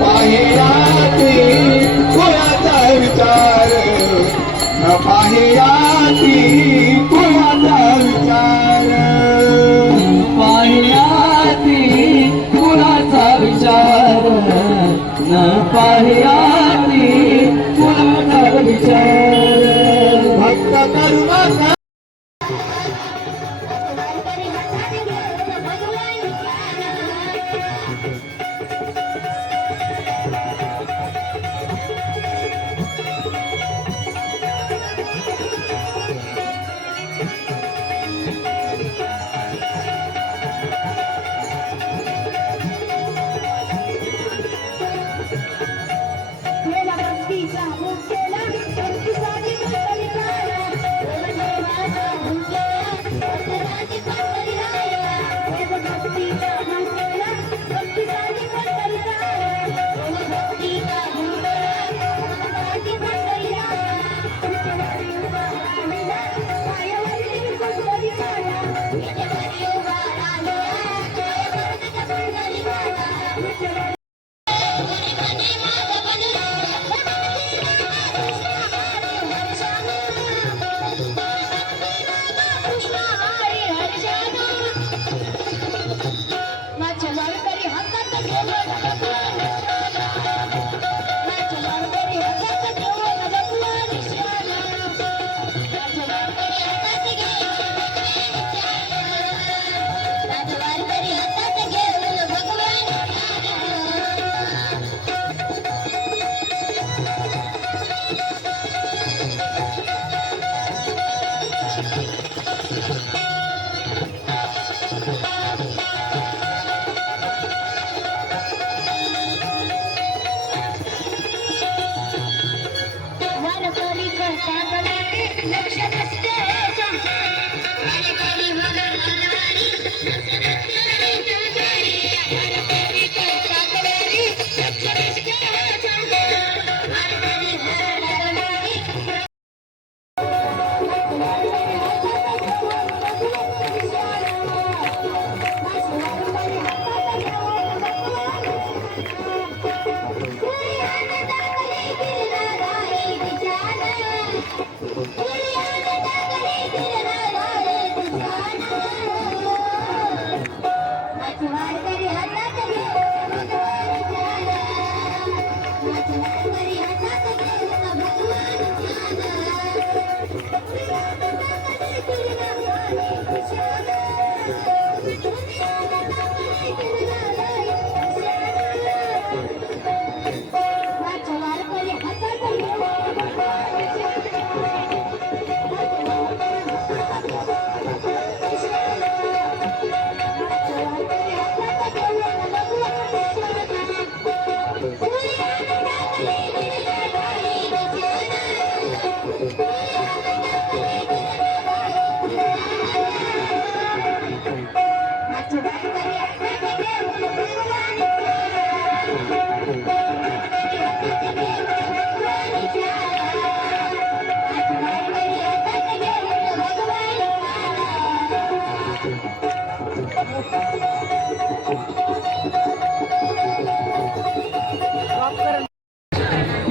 पाहियाती कुणाचा विचार? न पाहियाती कुणाचा विचार कुणाचा विचार न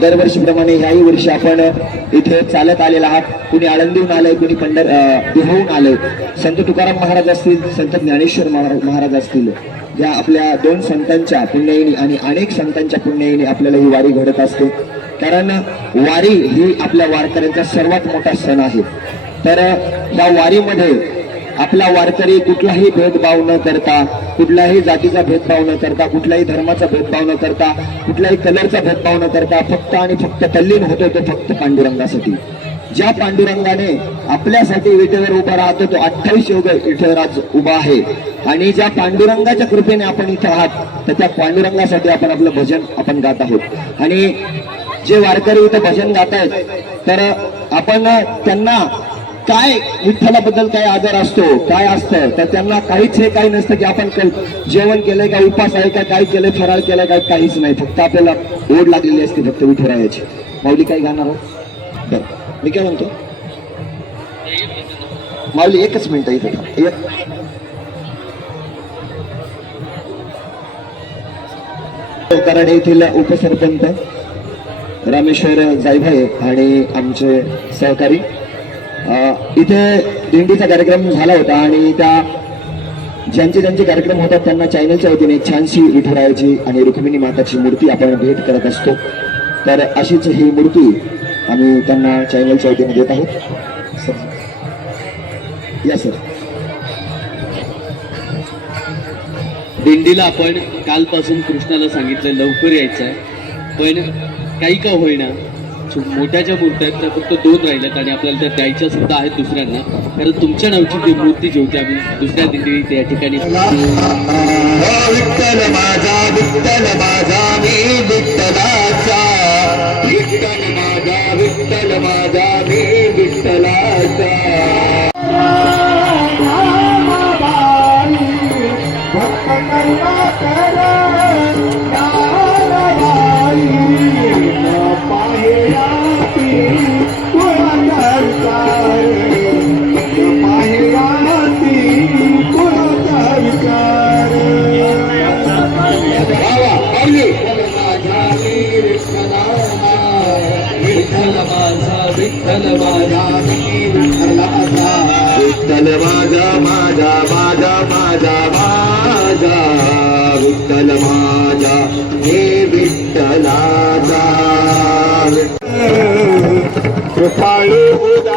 दरवर्षीप्रमाणे याही वर्षी आपण इथे चालत आलेला आहात. कुणी आळंदीहून आलंय कुणी पंढर देहून आलंय. संत तुकाराम महाराज असतील संत ज्ञानेश्वर महाराज महाराज असतील. या आपल्या दोन संतांच्या पुण्याईनी आणि अनेक संतांच्या पुण्याईनी आपल्याला ही वारी घडत असते. कारण वारी ही आपल्या वारकऱ्यांचा सर्वात मोठा सण आहे. तर या वारीमध्ये आपला वारकरी कुठलाही भेदभाव न करता कुठल्याही जातीचा भेदभाव न करता कुठल्याही धर्माचा भेदभाव न करता कुठल्याही कलरचा भेदभाव न करता फक्त आणि फक्त तल्लीन होतो तो फक्त पांडुरंगासाठी. ज्या पांडुरंगाने आपल्यासाठी विठेवर उभा राहतो तो अठ्ठावीस योग विठेवर आज उभा आहे. आणि ज्या पांडुरंगाच्या कृपेने आपण इथं आहात तर त्या पांडुरंगासाठी आपण आपलं भजन आपण गात आहोत. आणि जे वारकरी इथं भजन गात आहेत तर आपण त्यांना काय विठ्ठलाबद्दल काय आदर असतो काय असतं तर त्यांना काहीच हे काही नसतं की आपण जेवण केलंय का उपास आहे का काय केलंय फराळ केलाय काय काहीच नाही. फक्त आपल्याला ओढ लागलेली असते फक्त विठुरायाची माऊली काय गाणार हो बरं. मी काय म्हणतो? माऊली एकच मिनिट इथे एक. कराड येथील उपसरपंच रामेश्वर जायभाई आणि आमचे सहकारी. इथे दिंडीचा कार्यक्रम झाला होता आणि त्या ज्यांचे ज्यांचे कार्यक्रम होतात त्यांना चॅनलच्या वतीने एक छानशी विठुरायाची आणि रुक्मिणी माताची मूर्ती आपण भेट करत असतो. तर अशीच ही मूर्ती आम्ही त्यांना चॅनलच्या वतीने देत आहोत. सर या सर दिंडीला आपण कालपासून कृष्णाला सांगितलं लवकर यायचं आहे पण काही का होईना मोठ्या ज्या मूर्त्या आहेत त्या फक्त दोन राहिल्यात आणि आपल्याला त्या द्यायच्या सुद्धा आहेत दुसऱ्यांना. कारण तुमच्या नावची ती मूर्ती जी होती आम्ही दुसऱ्या दिली त्या ठिकाणी माझा विठ्ठल माझा मी विठ्ठलाचा. बाबा, पाहिजे. विठ्ठल माझा विठ्ठल माझा विठ्ठल माझा माझा माझा माझा माझा विठ्ठल माझा हे विठ्ठलाचा कृपाळू उदा